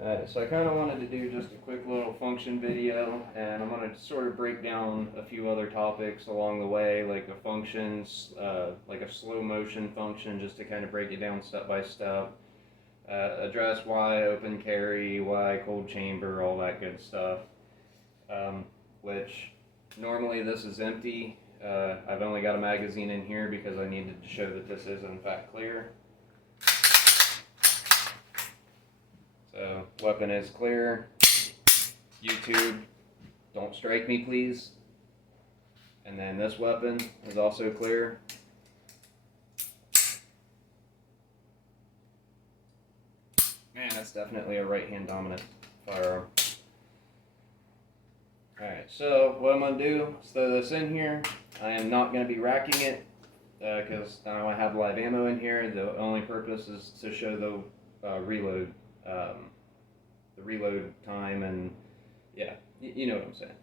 So I kind of wanted to do just a quick little function video, and I'm going to sort of break down a few other topics along the way, like the functions, like a slow motion function, just to kind of break it down step by step. Address why open carry, why cold chamber, all that good stuff. Which normally this is empty. I've only got a magazine in here because I needed to show that this is in fact clear. So, weapon is clear. YouTube, don't strike me please. And then this weapon is also clear. Man, that's definitely a right-hand dominant firearm. Alright, so what I'm going to do is throw this in here. I am not going to be racking it because I don't have live ammo in here. The only purpose is to show the reload. The reload time, and yeah, you know what I'm saying.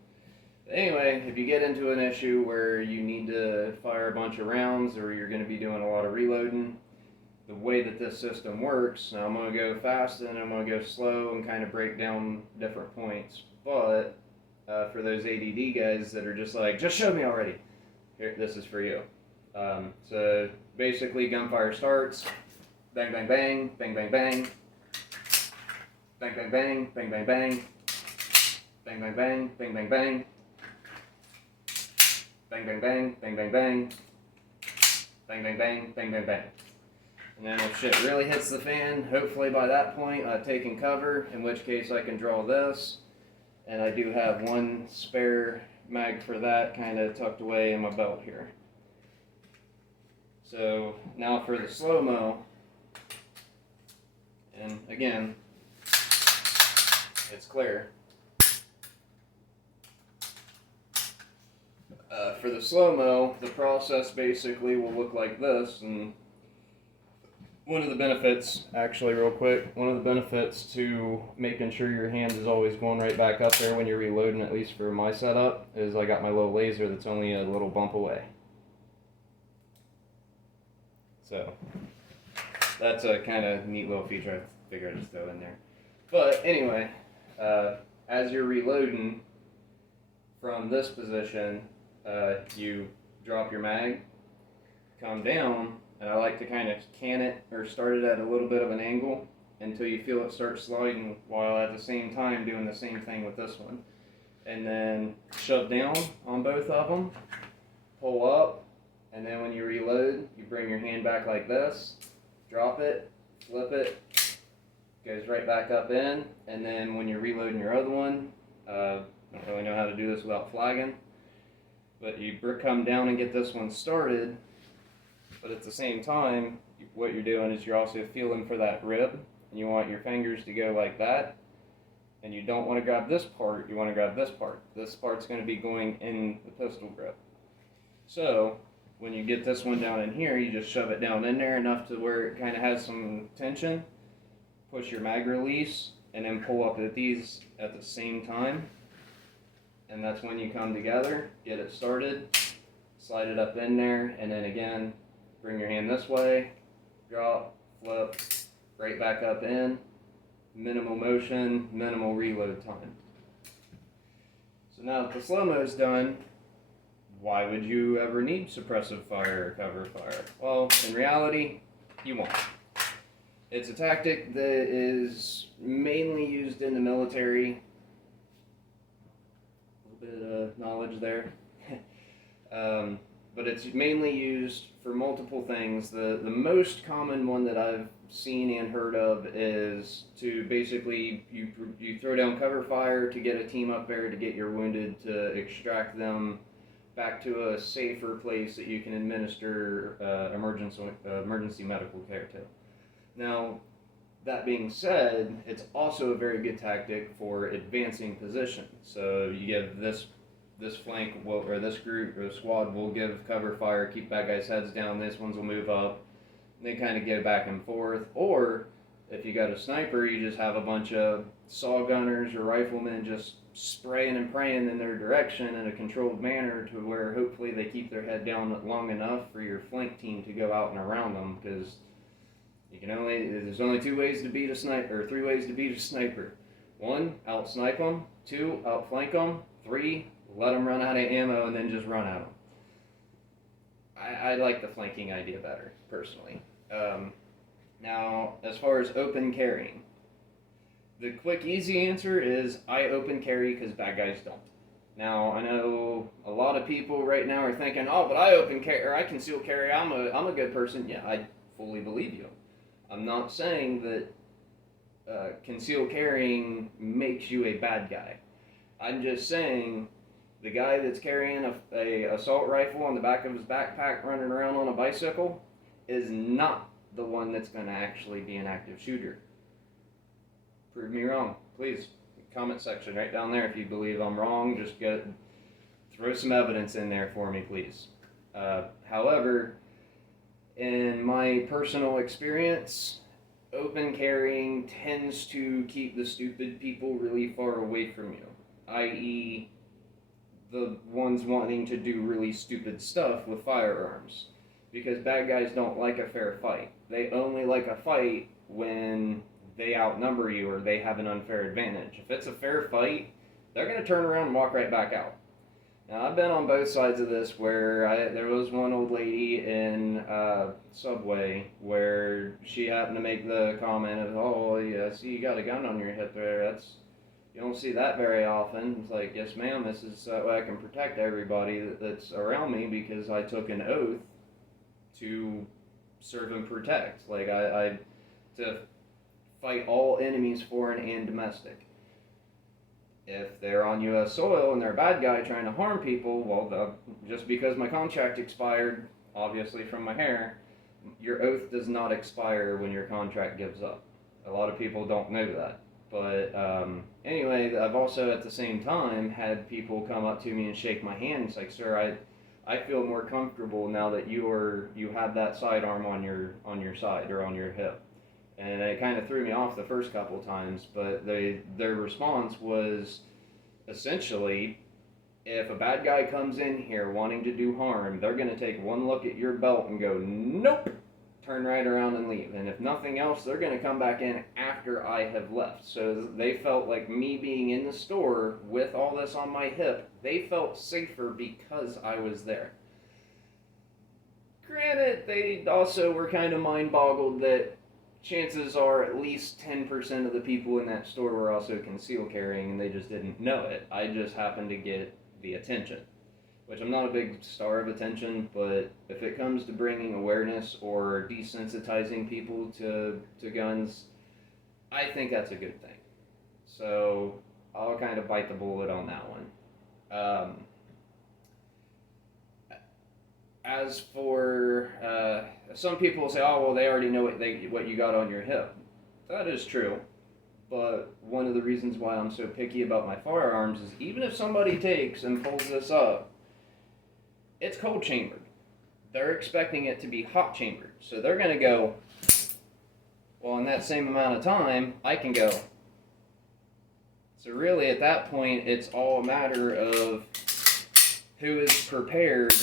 But anyway, if you get into an issue where you need to fire a bunch of rounds or you're going to be doing a lot of reloading, the way that this system works, now I'm going to go fast and I'm going to go slow and kind of break down different points, but for those ADD guys that are just like, just show me already, here, this is for you. So basically gunfire starts, bang bang bang, bang bang bang, bang bang bang, bang bang bang, bang bang bang, bang bang bang, bang bang bang, bang bang bang, bang bang bang, bang bang bang. And then if shit really hits the fan, hopefully by that point I've taken cover, in which case I can draw this. And I do have one spare mag for that kind of tucked away in my belt here. So now for the slow-mo, and again, it's clear. For the slow-mo, the process basically will look like this, and one of the benefits, actually real quick, one of the benefits to making sure your hand is always going right back up there when you're reloading, at least for my setup, is I got my little laser that's only a little bump away. So, that's a kind of neat little feature I figured I'd just throw in there. But anyway, as you're reloading from this position, you drop your mag, come down, and I like to kind of can it or start it at a little bit of an angle until you feel it start sliding, while at the same time doing the same thing with this one. And then shove down on both of them, pull up, and then when you reload, you bring your hand back like this, drop it, flip it, goes right back up in, and then when you're reloading your other one, I don't really know how to do this without flagging, but you come down and get this one started, but at the same time, what you're doing is you're also feeling for that rib, and you want your fingers to go like that, and you don't want to grab this part, you want to grab this part. This part's going to be going in the pistol grip. So, when you get this one down in here, you just shove it down in there enough to where it kind of has some tension, push your mag release, and then pull up at these at the same time. And that's when you come together, get it started, slide it up in there, and then again, bring your hand this way, drop, flip, right back up in, minimal motion, minimal reload time. So now that the slow-mo is done, why would you ever need suppressive fire or cover fire? Well, in reality, you won't. It's a tactic that is mainly used in the military. A little bit of knowledge there. But it's mainly used for multiple things. The most common one that I've seen and heard of is to basically, you throw down cover fire to get a team up there to get your wounded, to extract them back to a safer place that you can administer emergency medical care to. Now, that being said, it's also a very good tactic for advancing position. So you give this flank or this group or squad will give cover fire, keep bad guys' heads down, this ones will move up, they kind of go back and forth. Or if you got a sniper, you just have a bunch of saw gunners or riflemen just spraying and praying in their direction in a controlled manner, to where hopefully they keep their head down long enough for your flank team to go out and around them, because There's only 2 ways to beat a sniper, or 3 ways to beat a sniper. 1, out-snipe them. 2, outflank them. 3, let them run out of ammo and then just run at them. I like the flanking idea better, personally. Now, as far as open carrying, the quick, easy answer is I open carry because bad guys don't. Now, I know a lot of people right now are thinking, oh, but I open carry, or I conceal carry, I'm a good person. Yeah, I fully believe you. I'm not saying that conceal carrying makes you a bad guy. I'm just saying the guy that's carrying a assault rifle on the back of his backpack running around on a bicycle is not the one that's going to actually be an active shooter. Prove me wrong, please. Comment section right down there if you believe I'm wrong. Just throw some evidence in there for me, please. However, in my personal experience, open carrying tends to keep the stupid people really far away from you, i.e. the ones wanting to do really stupid stuff with firearms. Because bad guys don't like a fair fight. They only like a fight when they outnumber you or they have an unfair advantage. If it's a fair fight, they're going to turn around and walk right back out. Now, I've been on both sides of this where there was one old lady in Subway where she happened to make the comment of, oh, yeah, see, you got a gun on your hip there. You don't see that very often. It's like, yes, ma'am, this is so I can protect everybody that's around me because I took an oath to serve and protect. Like, to fight all enemies, foreign and domestic. If they're on U.S. soil and they're a bad guy trying to harm people, well, just because my contract expired, obviously from my hair, your oath does not expire when your contract gives up. A lot of people don't know that. But anyway, I've also at the same time had people come up to me and shake my hand. It's like, sir, I feel more comfortable now that you have that sidearm on your side or on your hip. And it kind of threw me off the first couple times, but their response was essentially, if a bad guy comes in here wanting to do harm, they're going to take one look at your belt and go, nope, turn right around and leave. And if nothing else, they're going to come back in after I have left. So they felt like me being in the store with all this on my hip, they felt safer because I was there. Granted, they also were kind of mind-boggled that chances are at least 10% of the people in that store were also conceal carrying and they just didn't know it. I just happened to get the attention, which I'm not a big star of attention, but if it comes to bringing awareness or desensitizing people to guns, I think that's a good thing. So I'll kind of bite the bullet on that one. As for, some people say, oh, well, they already know what you got on your hip. That is true. But one of the reasons why I'm so picky about my firearms is even if somebody takes and pulls this up, it's cold chambered. They're expecting it to be hot chambered. So they're going to go, well, in that same amount of time, I can go. So really, at that point, it's all a matter of who is prepared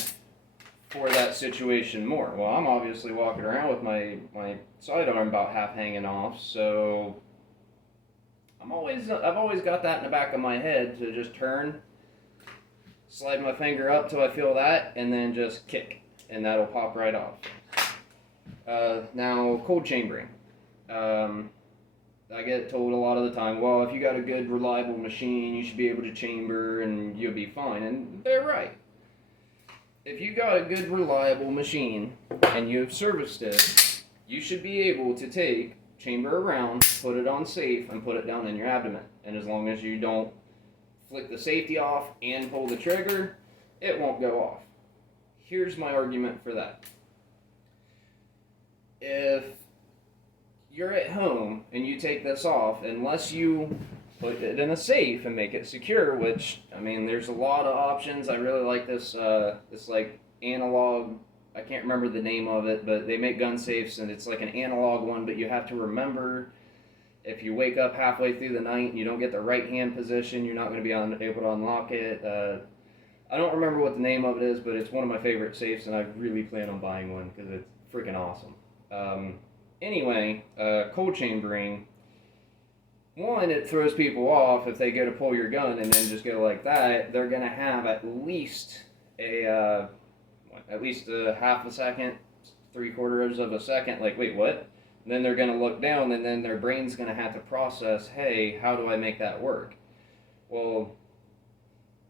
for that situation more. Well, I'm obviously walking around with my sidearm about half hanging off, so I've always got that in the back of my head to just turn, slide my finger up till I feel that, and then just kick, and that'll pop right off. Now, cold chambering. I get told a lot of the time, well, if you got a good, reliable machine, you should be able to chamber and you'll be fine, and they're right. If you got a good, reliable machine and you've serviced it, you should be able to take, chamber around, put it on safe, and put it down in your abdomen. And as long as you don't flick the safety off and pull the trigger, it won't go off. Here's my argument for that. If you're at home and you take this off, unless you put it in a safe and make it secure, which, I mean, there's a lot of options. I really like this, like analog, I can't remember the name of it, but they make gun safes and it's like an analog one, but you have to remember if you wake up halfway through the night and you don't get the right hand position, you're not going to be able to unlock it. I don't remember what the name of it is, but it's one of my favorite safes and I really plan on buying one because it's freaking awesome. anyway, cold chambering, one, it throws people off. If they go to pull your gun and then just go like that, they're going to have at least a half a second, 3/4 of a second, like, wait, what? And then they're going to look down, and then their brain's going to have to process, hey, how do I make that work? Well,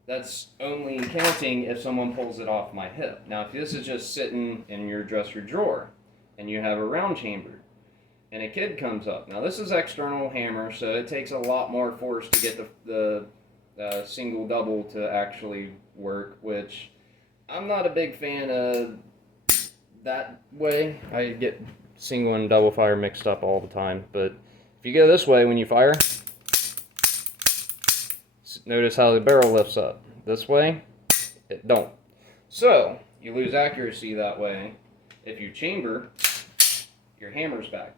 that's only counting if someone pulls it off my hip. Now, if this is just sitting in your dresser drawer, and you have a round chamber, and a kid comes up. Now, this is external hammer, so it takes a lot more force to get the single double to actually work, which I'm not a big fan of that way. I get single and double fire mixed up all the time, but if you go this way when you fire, notice how the barrel lifts up. This way, it don't. So, you lose accuracy that way. If you chamber, your hammer's back.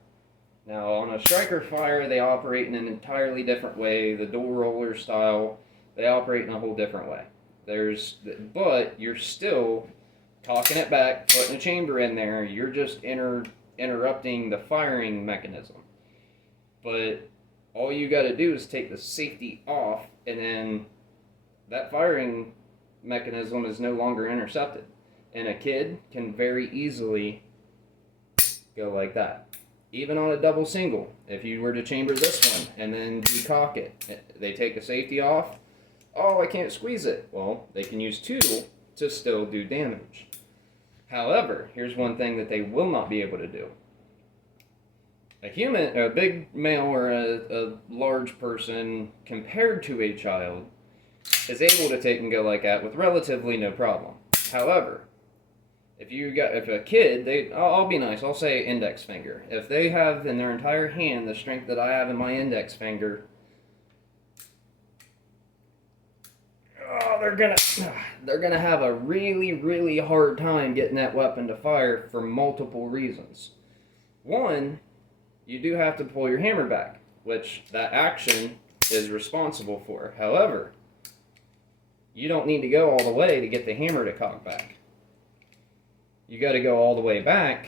Now, on a striker fire, they operate in an entirely different way. The dual roller style, they operate in a whole different way. But you're still cocking it back, putting a chamber in there. You're just interrupting the firing mechanism. But all you got to do is take the safety off, and then that firing mechanism is no longer intercepted. And a kid can very easily go like that. Even on a double single, if you were to chamber this one and then decock it, they take the safety off. Oh, I can't squeeze it. Well, they can use tool to still do damage. However, here's one thing that they will not be able to do. A big male or a large person compared to a child is able to take and go like that with relatively no problem. However, if a kid, I'll be nice, I'll say index finger. If they have in their entire hand the strength that I have in my index finger, they're gonna have a really, really hard time getting that weapon to fire for multiple reasons. One, you do have to pull your hammer back, which that action is responsible for. However, you don't need to go all the way to get the hammer to cock back. You got to go all the way back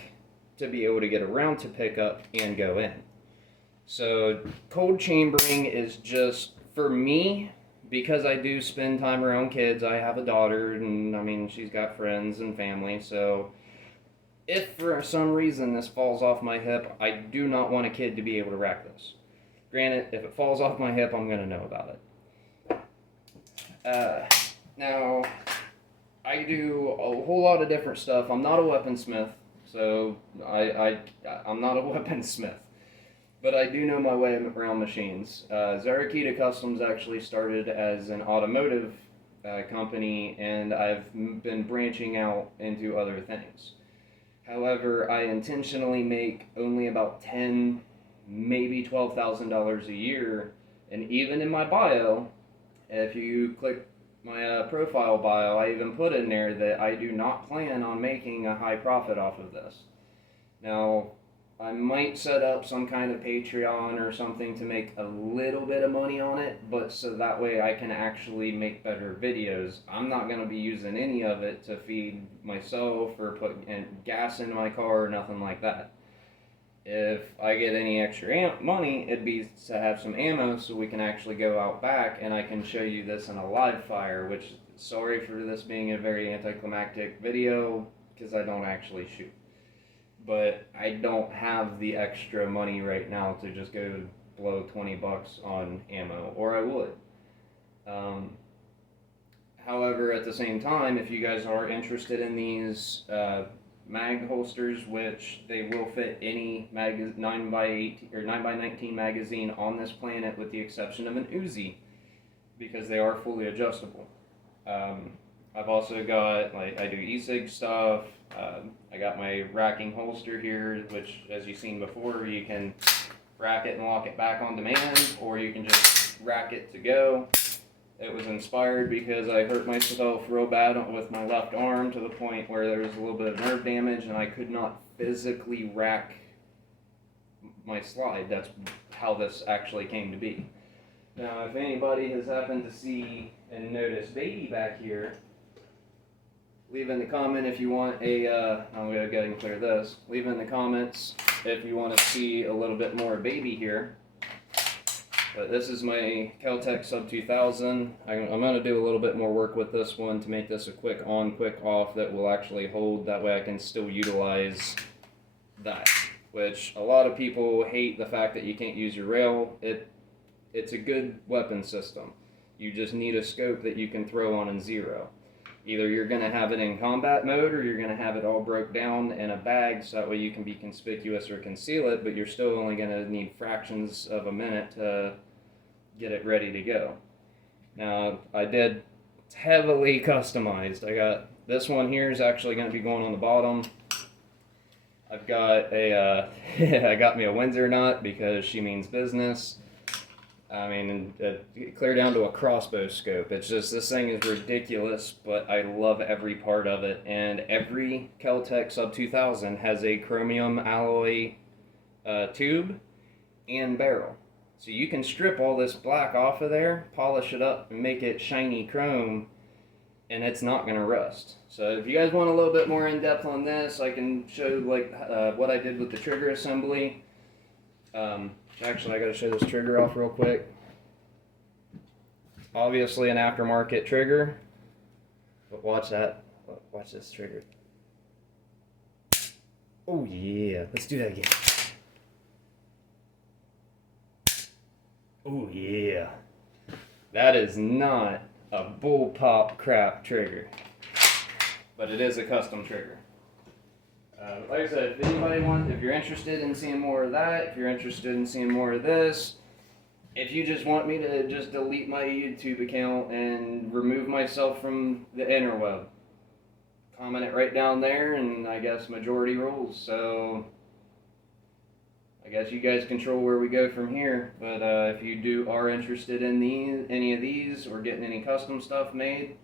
to be able to get a round to pick up and go in. So cold chambering is just, for me, because I do spend time around kids. I have a daughter, and I mean, she's got friends and family, so if for some reason this falls off my hip, I do not want a kid to be able to rack this. Granted, if it falls off my hip, I'm going to know about it. Now, I do a whole lot of different stuff. I'm not a weaponsmith, so I'm not a weaponsmith. But I do know my way around machines. Zarakita Customs actually started as an automotive company, and I've been branching out into other things. However, I intentionally make only about $10,000, maybe $12,000 a year, and even in my bio, if you click my profile bio, I even put in there that I do not plan on making a high profit off of this. Now, I might set up some kind of Patreon or something to make a little bit of money on it, but so that way I can actually make better videos. I'm not going to be using any of it to feed myself or put gas in my car or nothing like that. If I get any extra money, it'd be to have some ammo so we can actually go out back and I can show you this in a live fire, which, sorry for this being a very anticlimactic video, because I don't actually shoot. But I don't have the extra money right now to just go blow $20 on ammo, or I would. However, at the same time, if you guys are interested in these mag holsters, which they will fit any 9x8 or 9x19 magazine on this planet, with the exception of an Uzi, because they are fully adjustable. I've also got, like, I do e-cig stuff. I got my racking holster here, which, as you've seen before, you can rack it and lock it back on demand, or you can just rack it to go. It was inspired because I hurt myself real bad with my left arm to the point where there was a little bit of nerve damage and I could not physically rack my slide. That's how this actually came to be. Now, if anybody has happened to see and notice baby back here, Leave in the comment if you want a, I'm going to go ahead and clear this. Leave in the comments if you want to see a little bit more baby here. But this is my Kel-Tec Sub 2000. I'm going to do a little bit more work with this one to make this a quick on, quick off that will actually hold. That way I can still utilize that. Which a lot of people hate the fact that you can't use your rail. It's a good weapon system. You just need a scope that you can throw on in zero. Either you're going to have it in combat mode or you're going to have it all broke down in a bag so that way you can be conspicuous or conceal it, but you're still only going to need fractions of a minute to get it ready to go. Now, it's heavily customized. I got this one here is actually going to be going on the bottom. I've got I got me a Windsor knot because she means business. I mean, clear down to a crossbow scope. It's just, this thing is ridiculous, but I love every part of it. And every Kel-Tec Sub 2000 has a chromium alloy tube and barrel. So you can strip all this black off of there, polish it up, and make it shiny chrome, and it's not going to rust. So if you guys want a little bit more in-depth on this, I can show what I did with the trigger assembly. Actually, I got to show this trigger off real quick. Obviously an aftermarket trigger, but watch that. Watch this trigger. Oh yeah, let's do that again. Oh yeah. That is not a bullpup crap trigger, but it is a custom trigger. Like I said, if you're interested in seeing more of that, if you're interested in seeing more of this, if you just want me to just delete my YouTube account and remove myself from the interweb, comment it right down there, and I guess majority rules. So I guess you guys control where we go from here. But if you are interested in any of these or getting any custom stuff made,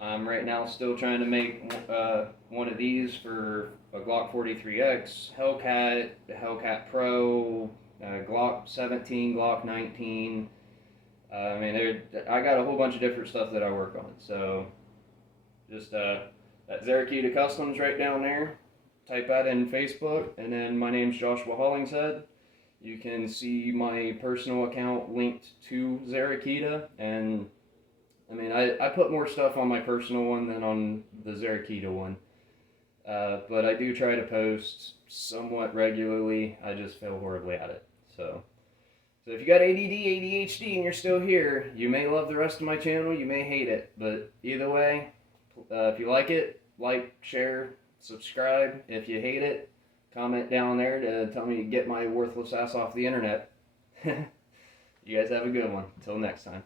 I'm right now still trying to make one of these for a Glock 43X, Hellcat, the Hellcat Pro, Glock 17, Glock 19. I mean, I got a whole bunch of different stuff that I work on. So just that Zerakita Customs right down there. Type that in Facebook, and then my name's Joshua Hollingshead. You can see my personal account linked to Zerakita, and I mean, I put more stuff on my personal one than on the Zerakita one. But I do try to post somewhat regularly. I just fail horribly at it. So if you got ADD, ADHD, and you're still here, you may love the rest of my channel, you may hate it. But either way, if you like it, like, share, subscribe. If you hate it, comment down there to tell me to get my worthless ass off the internet. You guys have a good one. Until next time.